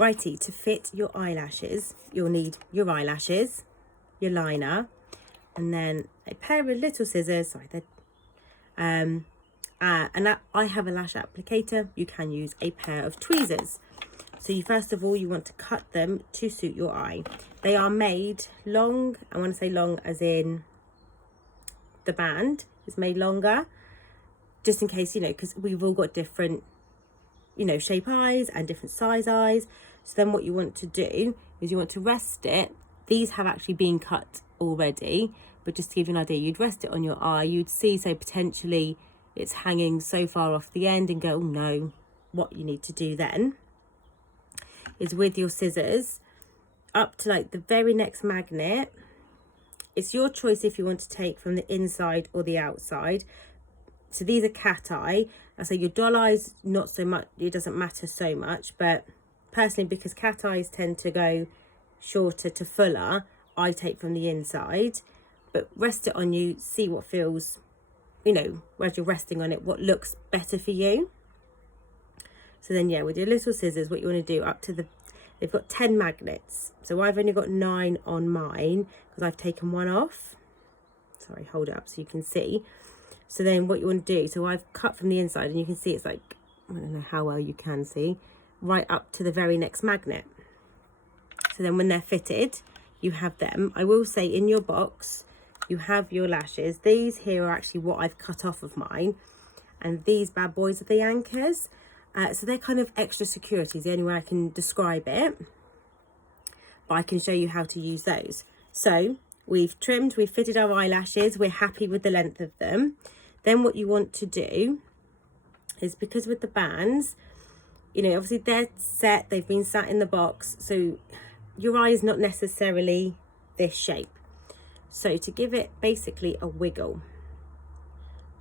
Righty, to fit your eyelashes, you'll need your eyelashes, your liner, and then a pair of little scissors. And I have a lash applicator. You can use a pair of tweezers. So first of all, you want to cut them to suit your eye. They are made long. I want to say long as in the band is made longer, just in case, because we've all got different, shape eyes and different size eyes. So then what you want to do is you want to rest it. These have actually been cut already, but just to give you an idea, you'd rest it on your eye. You'd see, so potentially it's hanging so far off the end and go, oh no. What you need to do then is with your scissors up to like the very next magnet. It's your choice if you want to take from the inside or the outside. So these are cat eye. I say your doll eyes, not so much, it doesn't matter so much, but personally, because cat eyes tend to go shorter to fuller, I take from the inside. But rest it on you, see what feels, as you're resting on it, what looks better for you. So then, with your little scissors, what you want to do up to they've got 10 magnets. So I've only got 9 on mine because I've taken one off. Sorry, hold it up so you can see. So then what you want to do, so I've cut from the inside and you can see it's like, I don't know how well you can see, right up to the very next magnet. So then when they're fitted, you have them. I will say in your box, you have your lashes. These here are actually what I've cut off of mine. And these bad boys are the anchors. So they're kind of extra security, is the only way I can describe it. But I can show you how to use those. So we've trimmed, we've fitted our eyelashes. We're happy with the length of them. Then what you want to do is, because with the bands, obviously they're set, they've been sat in the box. So your eye is not necessarily this shape. So to give it basically a wiggle,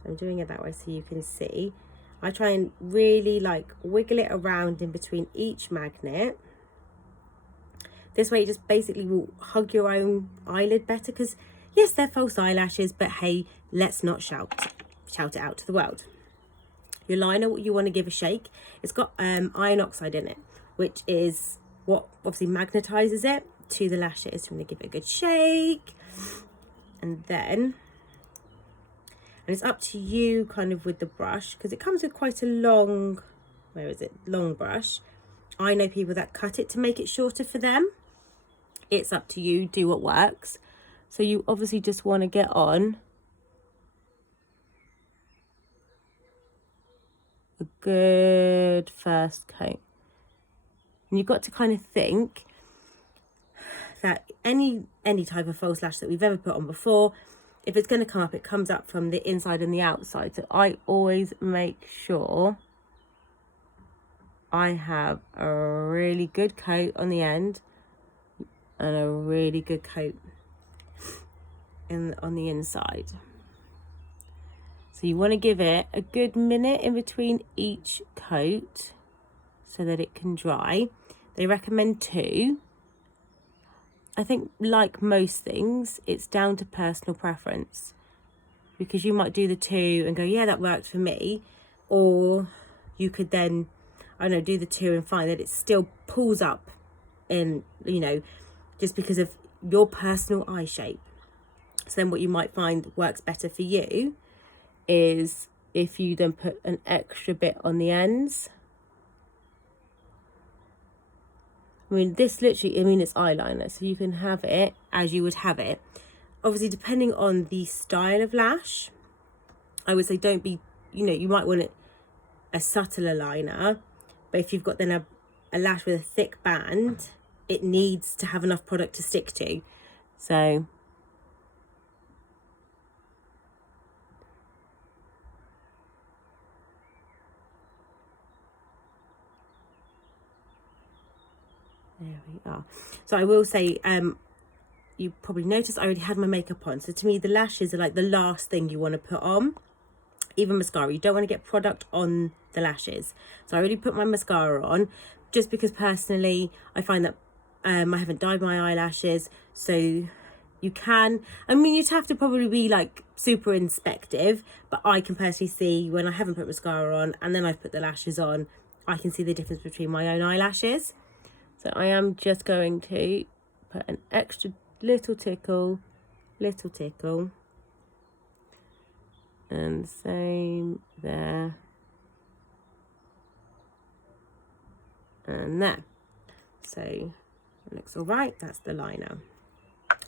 I'm doing it that way so you can see. I try and really wiggle it around in between each magnet. This way you just basically will hug your own eyelid better, because yes, they're false eyelashes, but hey, let's not shout it out to the world. Your liner, what you want to give a shake. It's got iron oxide in it, which is what obviously magnetizes it to the lashes. So I'm going to give it a good shake. And then, and it's up to you kind of with the brush, because it comes with quite a long, long brush. I know people that cut it to make it shorter for them. It's up to you, do what works. So you obviously just want to get on a good first coat. And you've got to kind of think that any type of false lash that we've ever put on before, if it's going to come up, it comes up from the inside and the outside. So I always make sure I have a really good coat on the end and a really good coat on the inside. So you want to give it a good minute in between each coat so that it can dry. They recommend 2. I think, like most things, it's down to personal preference, because you might do the 2 and go, yeah, that worked for me. Or you could then, I don't know, do the 2 and find that it still pulls up in, just because of your personal eye shape. So then what you might find works better for you is if you then put an extra bit on the ends. This literally, it's eyeliner, so you can have it as you would have it. Obviously, depending on the style of lash, I would say don't be, you might want a subtler liner, but if you've got then a lash with a thick band, it needs to have enough product to stick to. So there we are. So I will say, you probably noticed I already had my makeup on. So to me, the lashes are like the last thing you want to put on. Even mascara, you don't want to get product on the lashes. So I already put my mascara on, just because personally, I find that I haven't dyed my eyelashes. So you can, you'd have to probably be super inspective, but I can personally see when I haven't put mascara on and then I've put the lashes on, I can see the difference between my own eyelashes. So I am just going to put an extra little tickle, and same there and there. So it looks all right. That's the liner.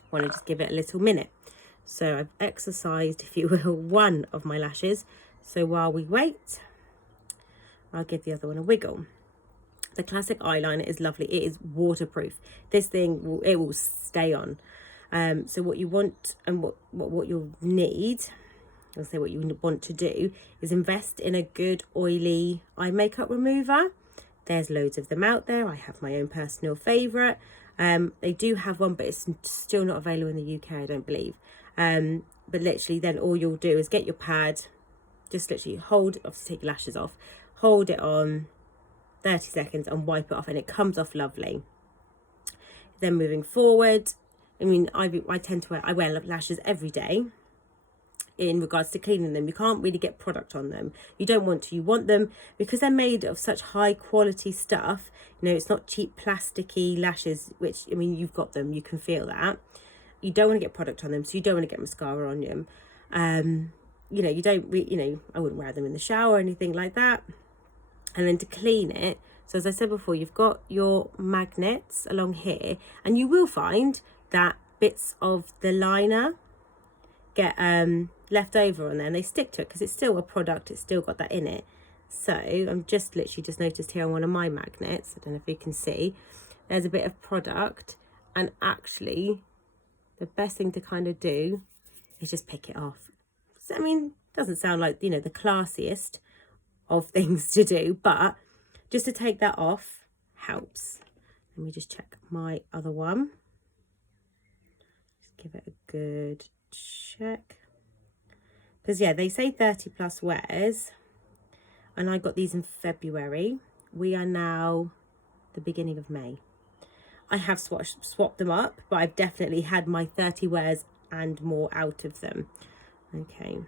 Want to just give it a little minute. So I've exercised, if you will, one of my lashes. So while we wait, I'll give the other one a wiggle. The classic eyeliner is lovely. It is waterproof. This thing will stay on. So what you want and what you'll need, I'll say what you want to do, is invest in a good oily eye makeup remover. There's loads of them out there. I have my own personal favourite. They do have one, but it's still not available in the UK, I don't believe. But literally then all you'll do is get your pad, just literally hold, obviously take your lashes off, hold it on 30 seconds and wipe it off, and it comes off lovely. Then moving forward, I mean, I wear lashes every day. In regards to cleaning them, you can't really get product on them. You don't want to. You want them because they're made of such high quality stuff. You know, it's not cheap plasticky lashes, which, I mean, you've got them, you can feel that. You don't want to get product on them, so you don't want to get mascara on them. You know, you don't, you know, I wouldn't wear them in the shower or anything like that. And then to clean it, so as I said before, you've got your magnets along here, and you will find that bits of the liner get left over on there, and they stick to it because it's still a product, it's still got that in it. So I'm just literally just noticed here on one of my magnets, I don't know if you can see, there's a bit of product, and actually the best thing to kind of do is just pick it off. So, I mean, doesn't sound like, you know, the classiest of things to do, but just to take that off helps. Let me just check my other one. Just give it a good check, because yeah, they say 30+ wears, and I got these in February. We are now the beginning of May. I have swapped them up, but I've definitely had my 30 wears and more out of them. Okay,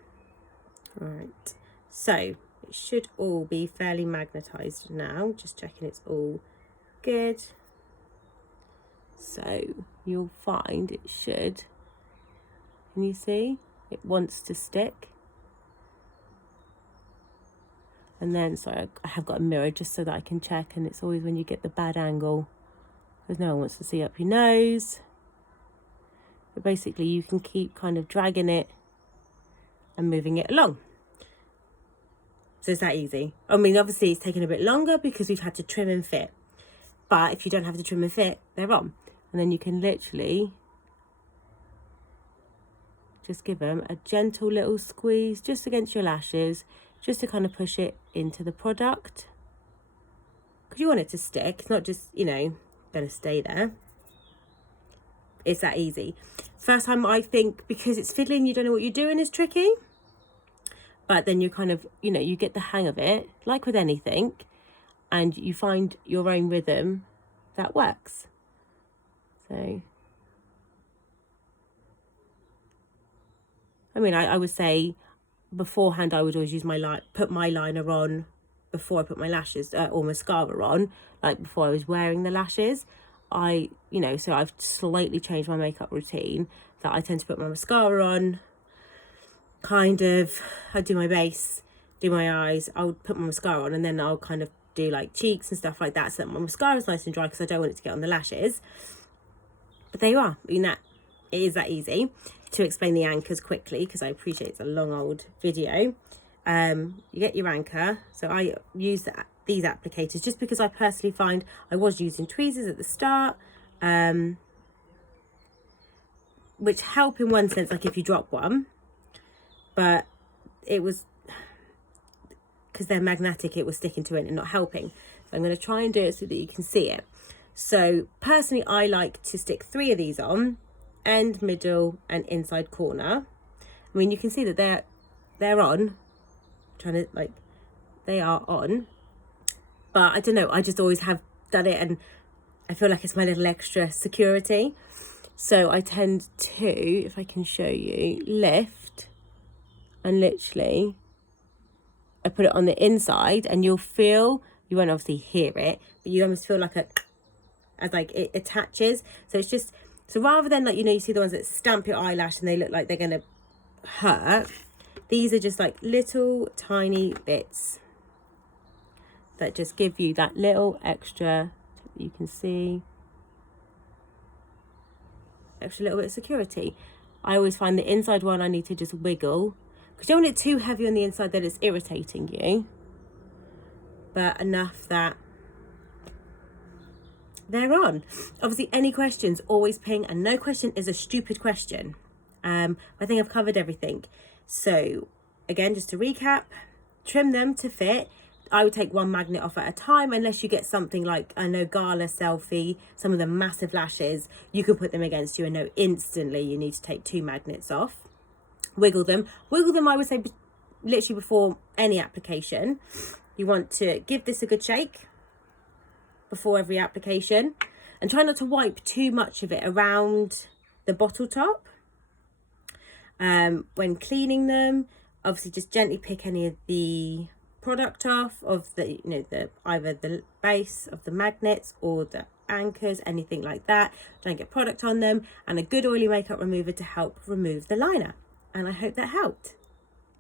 all right, so it should all be fairly magnetized now. Just checking it's all good. So you'll find it should, can you see? It wants to stick. And then, sorry, I have got a mirror just so that I can check, and it's always when you get the bad angle, because no one wants to see up your nose. But basically you can keep kind of dragging it and moving it along. So it's that easy. I mean, obviously it's taken a bit longer because we've had to trim and fit. But if you don't have to trim and fit, they're on. And then you can literally just give them a gentle little squeeze just against your lashes, just to kind of push it into the product. Because you want it to stick. It's not just, you know, going to stay there. It's that easy. First time, I think, because it's fiddling, you don't know what you're doing, is tricky. But then you kind of, you know, you get the hang of it, like with anything, and you find your own rhythm that works. So, I mean, I would say beforehand, I would always use put my liner on before I put my lashes or mascara on, like before I was wearing the lashes. You know, so I've slightly changed my makeup routine, that I tend to put my mascara on, kind of, I do my base, do my eyes, I'll put my mascara on, and then I'll kind of do like cheeks and stuff like that, so that my mascara is nice and dry, because I don't want it to get on the lashes. But there you are. I mean, that it is that easy. To explain the anchors quickly, because I appreciate it's a long old video, you get your anchor. So I use these applicators just because I personally find, I was using tweezers at the start, which help in one sense, like if you drop one, but it was, because they're magnetic, it was sticking to it and not helping. So I'm going to try and do it so that you can see it. So personally, I like to stick 3 of these on, end, middle and inside corner. I mean, you can see that they're on. I'm trying to, like, they are on, but I don't know, I just always have done it, and I feel like it's my little extra security. So I tend to, if I can show you, lift, and literally I put it on the inside, and you'll feel, you won't obviously hear it, but you almost feel like as like it attaches. So it's just, so rather than like, you know, you see the ones that stamp your eyelash and they look like they're gonna hurt, these are just like little tiny bits that just give you that little extra, you can see, extra little bit of security. I always find the inside one I need to just wiggle, because you don't want it too heavy on the inside that it's irritating you, but enough that they're on. Obviously, any questions, always ping, and no question is a stupid question. I think I've covered everything. So again, just to recap, trim them to fit. I would take one magnet off at a time, unless you get something like, I know, Gala Selfie, some of the massive lashes, you can put them against you and know instantly you need to take 2 magnets off. Wiggle them, I would say literally before any application. You want to give this a good shake before every application, and try not to wipe too much of it around the bottle top. When cleaning them, obviously just gently pick any of the product off of the, you know, the either the base of the magnets or the anchors, anything like that. Don't get product on them, and a good oily makeup remover to help remove the liner. And I hope that helped.